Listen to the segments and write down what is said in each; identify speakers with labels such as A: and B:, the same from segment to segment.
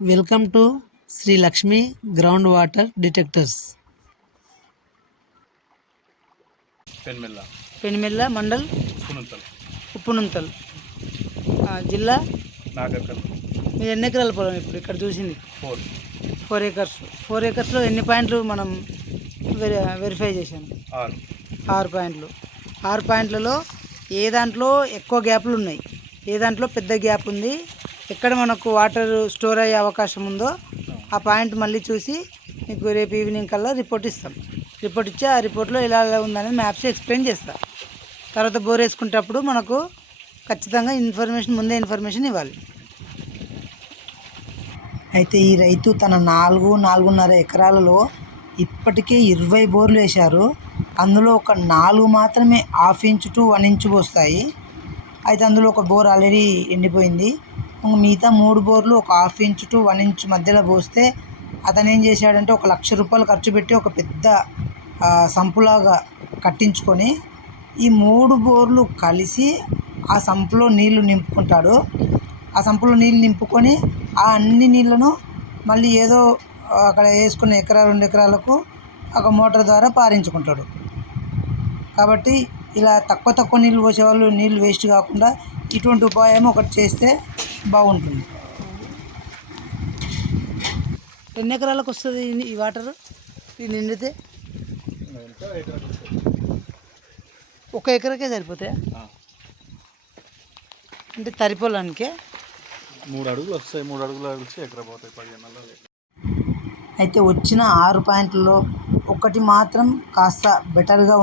A: Welcome to Sri Lakshmi ground water detectors
B: Penmella.
A: Penimella mandal
B: పునుంతల్
A: Uppununthala. జిల్లా?
B: నాగర్కల్
A: మీరు ఎన్ని ఎకరాల పొలం ఇప్పుడు ఇక్కడ చూసింది?
B: ఫోర్.
A: ఫోర్ ఏకర్స్ ఫోర్ ఏకర్స్లో ఎన్ని పాయింట్లు మనం వెరి వెరిఫై చేసాం
B: ఆరు.
A: ఆరు పాయింట్లు. ఆరు పాయింట్లలో ఏ దాంట్లో ఎక్కువ గ్యాప్లు ఉన్నాయి? ఏ దాంట్లో పెద్ద గ్యాప్ ఉంది? ఎక్కడ మనకు వాటర్ స్టోర్ అయ్యే అవకాశం ఉందో ఆ పాయింట్ మళ్ళీ చూసి మీకు రేపు ఈవినింగ్ కల్లా రిపోర్ట్ ఇస్తాం. రిపోర్ట్ ఇచ్చి ఆ రిపోర్ట్లో ఇలా ఇలా ఉందనేది మ్యాప్స్ ఎక్స్ప్లెయిన్ చేస్తా. తర్వాత బోర్ వేసుకునేటప్పుడు మనకు ఖచ్చితంగా ఇన్ఫర్మేషన్ ముందే ఇన్ఫర్మేషన్ ఇవ్వాలి. అయితే ఈ రైతు తన నాలుగు నాలుగున్నర ఎకరాలలో ఇప్పటికే ఇరవై బోర్లు వేశారు. అందులో ఒక నాలుగు మాత్రమే half inch to one inch పోస్తాయి. అయితే అందులో ఒక బోర్ ఆల్రెడీ ఎండిపోయింది. మిగతా మూడు బోర్లు ఒక half inch to one inch మధ్యలో పోస్తే అతను ఏం చేశాడంటే ఒక లక్ష రూపాయలు ఖర్చు పెట్టి ఒక పెద్ద సంపులాగా కట్టించుకొని ఈ మూడు బోర్లు కలిసి ఆ సంపులో నీళ్ళు నింపుకుంటాడు. ఆ సంపులో నీళ్ళు నింపుకొని ఆ అన్ని నీళ్ళను మళ్ళీ ఏదో అక్కడ వేసుకున్న ఎకరా రెండు ఎకరాలకు ఒక మోటార్ ద్వారా పారించుకుంటాడు. కాబట్టి ఇలా తక్కువ తక్కువ నీళ్ళు పోసేవాళ్ళు నీళ్ళు వేస్ట్ కాకుండా ఇటువంటి ఉపాయం ఒకటి చేస్తే బాగుంటుంది. ఎన్ని ఎకరాలకు వస్తుంది ఈ వాటర్ ఇది నిండితే? ఒక ఎకరకే సరిపోతాయా? అంటే తరిపోలానికే?
B: మూడు అడుగులు వస్తాయి మూడు అడుగులు వచ్చి ఎకరా పోతాయి పదిహేను
A: అయితే వచ్చిన ఆరు పాయింట్లలో ఒకటి మాత్రం కాస్త బెటర్గా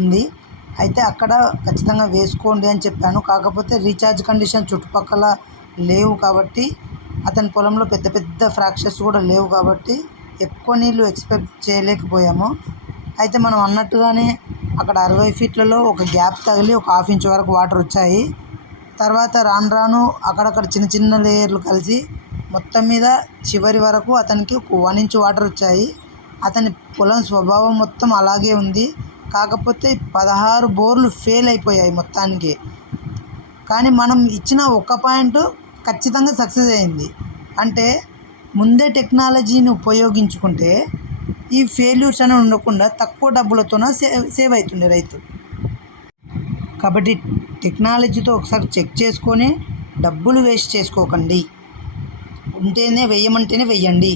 A: ఉంది. అయితే అక్కడ ఖచ్చితంగా వేసుకోండి అని చెప్పాను. కాకపోతే రీఛార్జ్ కండిషన్ చుట్టుపక్కల లేవు కాబట్టి అతని పొలంలో పెద్ద పెద్ద ఫ్రాక్చర్స్ కూడా లేవు కాబట్టి ఎక్కువ నీళ్ళు ఎక్స్పెక్ట్ చేయలేకపోయాము. అయితే మనం అన్నట్టుగానే అక్కడ అరవై ఫీట్లలో ఒక గ్యాప్ తగిలి ఒక హాఫ్ ఇంచ్ వరకు వాటర్ వచ్చాయి. తర్వాత రాను రాను అక్కడక్కడ చిన్న చిన్న లేయర్లు కలిసి మొత్తం మీద చివరి వరకు అతనికి ఒక వన్ ఇంచ్ వాటర్ వచ్చాయి. అతని పొలం స్వభావం మొత్తం అలాగే ఉంది. కాకపోతే పదహారు బోర్లు ఫెయిల్ అయిపోయాయి మొత్తానికి. కానీ మనం ఇచ్చిన ఒక పాయింట్ ఖచ్చితంగా సక్సెస్ అయింది. అంటే ముందే టెక్నాలజీని ఉపయోగించుకుంటే ఈ ఫెయిల్యూర్స్ అనేవి ఉండకుండా తక్కువ డబ్బులతోన సేవ్ సేవ్ అవుతుండే రైతు. కాబట్టి టెక్నాలజీతో ఒకసారి చెక్ చేసుకొని డబ్బులు వేస్ట్ చేసుకోకండి. ఉంటేనే వెయ్యమంటేనే వెయ్యండి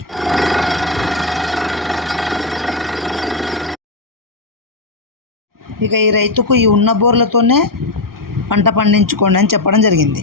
A: ఇక ఈ రైతుకు ఈ ఉన్న బోర్లతోనే పంట పండించుకోండి అని చెప్పడం జరిగింది.